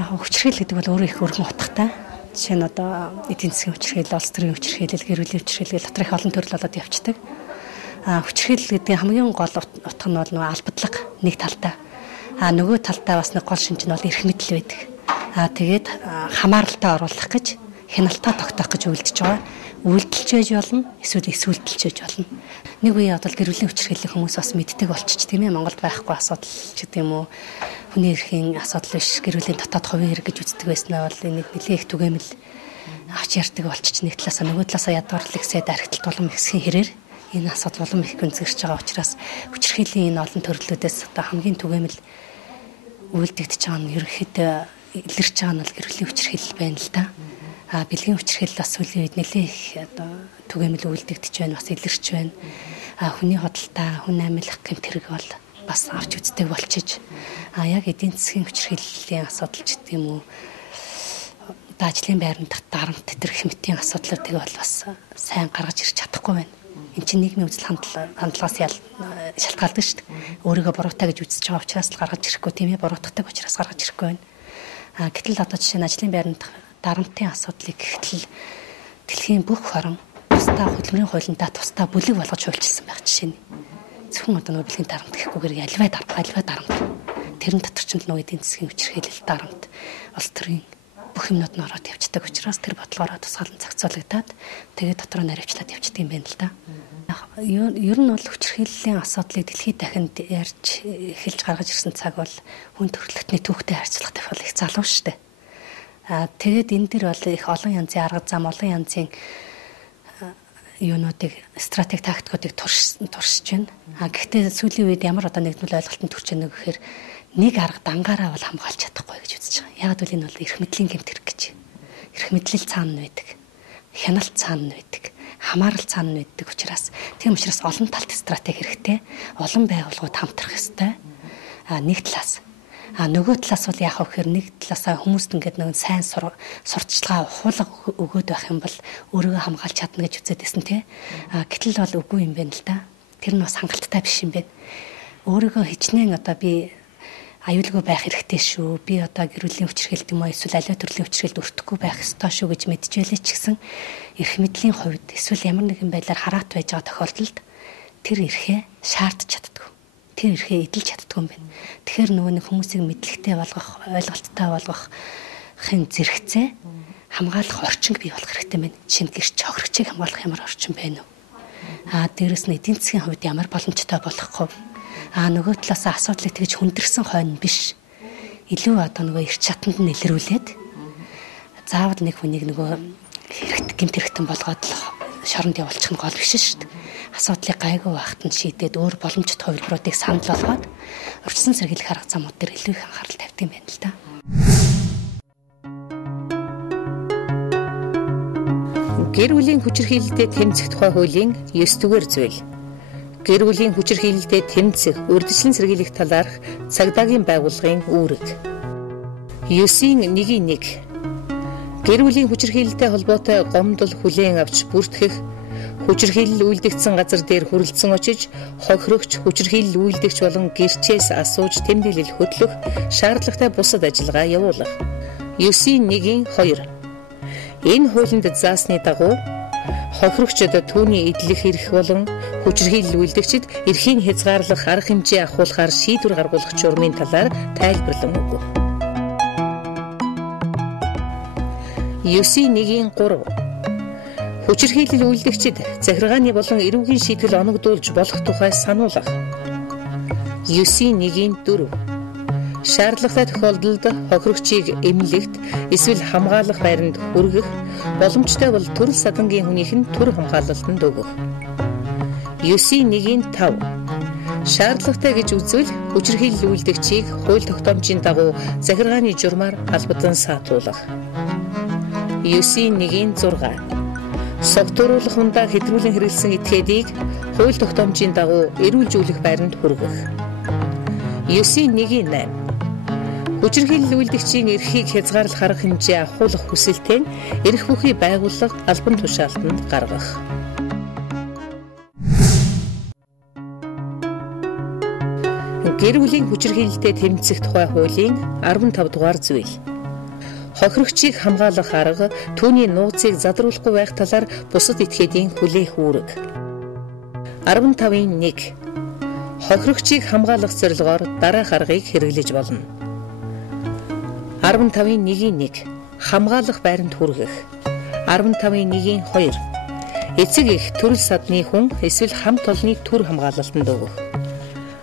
Хүчирхийлэл гэдэг бол өөрөө их өргөн утгатай. Жишээ нь одоо эдийн засгийн хүчирхийлэл, улс төрийн хүчирхийлэл, гэр бүлийн хүчирхийлэл дотор их олон төрөл болоод явцдаг. Хүчирхийлэл гэдэг хамгийн гол утга нь бол албадлага нэг талтай. Нөгөө талдаа бас нэг гол шинж нь бол эрх мэдэл байдаг. Тэгээд хамааралтай оруулах гэж хяналтаа тогтоох гэж үйлдэж байгаа. Үйлдэлж байж болно, эсвэл эсвэлдэлж байж болно. Нэг үе одоо гэр бүлийн хүчирхийллийн хүмүүс бас мэддэг болчих тийм ээ. Монголд байхгүй асуудал ч гэдэг юм уу. Хүний эрхийн асуудал биш, гэр бүлийн дотоод хувийн хэрэг гэж үздэг байснаа бол энийг нэлээд их түгээмэл авч ярьдаг болчих. Нэг талаасаа нөгөө талаасаа ядуурлагсээд архитект болон ихсхийн хэрээр энэ асуудал улам их гүнзгэрч байгаа учраас хүчирхийллийн энэ олон төрлүүдээс одоо хамгийн түгээмэл үйлдэгдэж байгаа нь ерөнхийдөө илэрч байгаа нь бол гэр бүлийн хүчирхийлэл байна л да. Бэлгийн хүчирхийлэл бас сүүлийн үед нэлээд их одоо түгээмэл үйлдэгдэж байна, бас илэрч байна. Хүний хөдөлთა, хүн амьлах гэмт хэрэг бол бас авч үздэг болчиж яг эдийн засгийн хүчирхийллийн асуудал ч гэдэг юм уу ажлын байранд дарамт тэр хэмтийн асуудлуудыг бол бас сайн гаргаж ирч чадахгүй байна. Энд чинь нийгмийн үзэл хандлагаас шалтгаалдаг шүү дээ. Өөрийгөө буруутай гэж үзэж байгаа учраас л гаргаж ирэхгүй тийм ээ, буруутгадаг учраас гаргаж ирэхгүй байна. Гэтэл одоо жишээ нь ажлын байранд дарамтын асуудлыг гэтэл дэлхийн бүх хорон тусдаа хөдөлмөрийн хуулиндаа тусдаа бүлэг болгож хуульчилсан байх жишээ нь. Зөвхөн одоо нөгөө бэлгийн дарамт гэхгүйгээр альваа дарамт. Тэрэн дотор ч нөгөө эдийн засгийн хүчирхийлэл дарамт, улс төрийн бүх юмнууд нь ороод явцдаг учраас тэр бодлогоороо тусгаалan зохицуулагдаад тэгээд дотроо наривчлаад явцдаг юм байна л да. Ер нь бол хүчирхийллийн асуудлыг дэлхийд дахинд ярьж эхэлж гаргаж ирсэн цаг бол хүн төрөлхтний түүхтэй харьцуулахтай бол их залуу шүү дээ. Тэгээд энэ дэр бол их олон янзын арга зам, олон янзын юунуудыг стратеги тактикуудыг туршиж байна. Гэхдээ сүүлийн үед ямар одоо нэгдмэл ойлголтод төрж байна гэхээр нэг арга дангаараа бол хамгаалж чадахгүй гэж үзэж байгаа. Яг л энэ бол эрх мэдлийн гэмт хэрэг гэж. Эрх мэдлэл цаана нь байдаг. Хяналт цаана нь байдаг. Хамаарал цаана нь байдаг учраас тийм учраас олон талт стратеги хэрэгтэй. Олон байгууллагууд хамтрах ёстой. Нэг талаас нөгөө талаас бол яах вэ гэхээр нэг талаасаа хүмүүст ингээд нэг сайн сурталчилгаа ухуулга өгөөд байх юм бол өөрийгөө хамгаалж чадна гэж үзээд байсан тий. Гэтэл бол үгүй юм байна л да. Тэр нь бас хангалттай биш юм байна. Өөрийгөө хичнээн одоо би аюулгүй байх хэрэгтэй шүү. Би одоо гэр бүлийн хүчирхийлэлт юм уу эсвэл аливаа төрлийн хүчирхийлэлд өртөхгүй байх ёстой шүү гэж мэдчихвэлээ ч гэсэн эрх мэдлийн хувьд эсвэл ямар нэгэн байдлаар хараат байж байгаа тохиолдолд тэр эрхээ шаардж чаддаг. Тэр эрхээ эдэлж чаддаг юм байна. Тэгэхээр нөгөө нэг хүмүүсийг мэдлэгтэй болгох, ойлголттой болгохын зэрэгцээ хамгаалах орчинг бий болох хэрэгтэй байна. Жишээ нь гэрч хохирогчийг хамгаалах ямар орчин байна вэ? Дээрэс нь эдийн засгийн хувьд ямар боломжтой болох вэ? Нөгөө талаас асуудлыг тэгж хүндэрсэн хойно биш. Илүү одоо нөгөө эрч чаданд нь илрүүлээд заавал нэг хүнийг нөгөө гэмт хэрэгтэн болгоод л шоронд явуулчих нь гол биш шүү дээ. Асуудлыг гайгүй байхад нь шийдээд өөр боломжит хувилбаруудыг санал болгоод урьдчилан сэргийлэх арга замууд дээр илүү их анхаарал тавьдаг юм байна л да. Гэр бүлийн хүчирхийлэлтэд тэмцэх тухай хуулийн 9-р зүйл. Гэр бүлийн хүчирхийлэлтэд тэмцэх, урьдчилан сэргийлэх талаарх цагдаагийн байгууллагын үүрэг. 9.1 Гэр бүлийн хүчирхийлэлтэй холбоотой гомдол хүлээн авч бүртгэх, хүчирхийлэл үйлдэгдсэн газар дээр хүрэлцэн очиж, хохирогч, хүчирхийлэл үйлдэгч болон гэрчээс асууж тэмдэглэл хөтлөх шаардлагатай бусад ажиллагаа явуулах. 9.1-2 Энэ хуулинд заасны дагуу хохирогчдод түүний эдлэх эрх болон хүчирхийлэл үйлдэгчид эрхийн хязгаарлах арга хэмжээ ахуулахаар шийдвэр гаргуулах журмын талаар тайлбарлан өгөх. 9.1-3 Хүчирхийлэл үйлдэгчид захиргааны болон эрүүгийн шийтгэл оногдуулж болох тухай сануулгах. 9.1-4 Шаардлагатай тохиолдолд хохирогчийг эмнэлэгт эсвэл хамгаалах байранд хүргэх, боломжтой бол төрөл садангийн хүнийх нь төр хамгаалалтанд өгөх. 9.1-5 Шаардлагатай гэж үзвэл хүчирхийлэл үйлдэгчийг хууль тогтоомжийн дагуу захиргааны журмаар албадан саатуулах. 9.1-6 Согтууруулах хундаа хэтрүүлэн хэрэглэсэн этгээдийг хууль тогтоомжийн дагуу эрүүлжүүлэх байранд хүргэх. 9.1-8 Хүчирхийлэл үйлдэгчийн эрхийг хязгаарлах арга хэмжээ ахуулах хүсэлтэн эрх бүхий байгууллага албан тушаалтанд гаргах. Гэр бүлийн хүчирхийлэлтэд тэмцэх тухай хуулийн 15 дугаар зүйл. Хохирогчийг хамгаалах арга түүний нууцыг задруулахгүй байх талаар бусад этгээдийн хүлээх үүрэг. 15.1 Хохирогчийг хамгаалах зорилгоор дараах аргыг хэрэглэж болно. 15.1 Хамгаалах байранд хүргэх. 15.1 Эцэг эх төрөл садны хүн эсвэл хамт олонны төр хамгаалалтанд өгөх.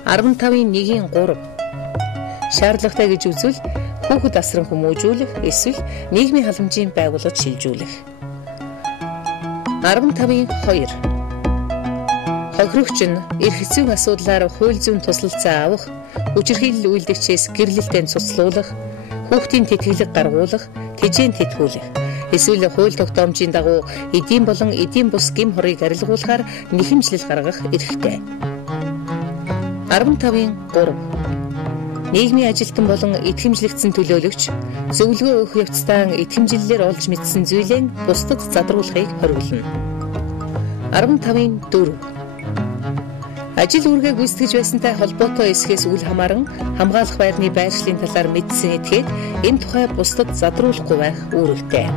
15.1 Шаардлагатай гэж үзвэл хүүхэд асран хүмүүжүүлэх эсвэл нийгмийн халамжийн байгууллагад шилжүүлэх. 15.2 Хохирогч нь эрх зүйн асуудлаар хууль зүйн тусалцаа авах, хүчирхийлэл үйлдэгчээс гэрлэлтэд цуцлуулах, хүүхдийн тэтгэлэг гаргуулах, тэжээн тэтгүүлэх, эсвэл хууль тогтоомжийн дагуу эдийн болон эдийн бус гэмт хорыг арилгуулахаар нэхэмжлэл гаргах эрхтэй. 15.3 Нийгмийн ажилтан болон итгэмжлэгдсэн төлөөлөгч зөвлөгөө өгөх явцдаа итгэмжлэлээр олж мэдсэн зүйлээ бусдад задруулахыг хориглоно. 15.4 Ажил үүргээ гүйцэтгэж байсантай холбоотой эсхээс үл хамааран хамгаалах байрны байршлын талаар мэдсэн этгээд энэ тухай бусдад задруулахгүй байх үүрэгтэй.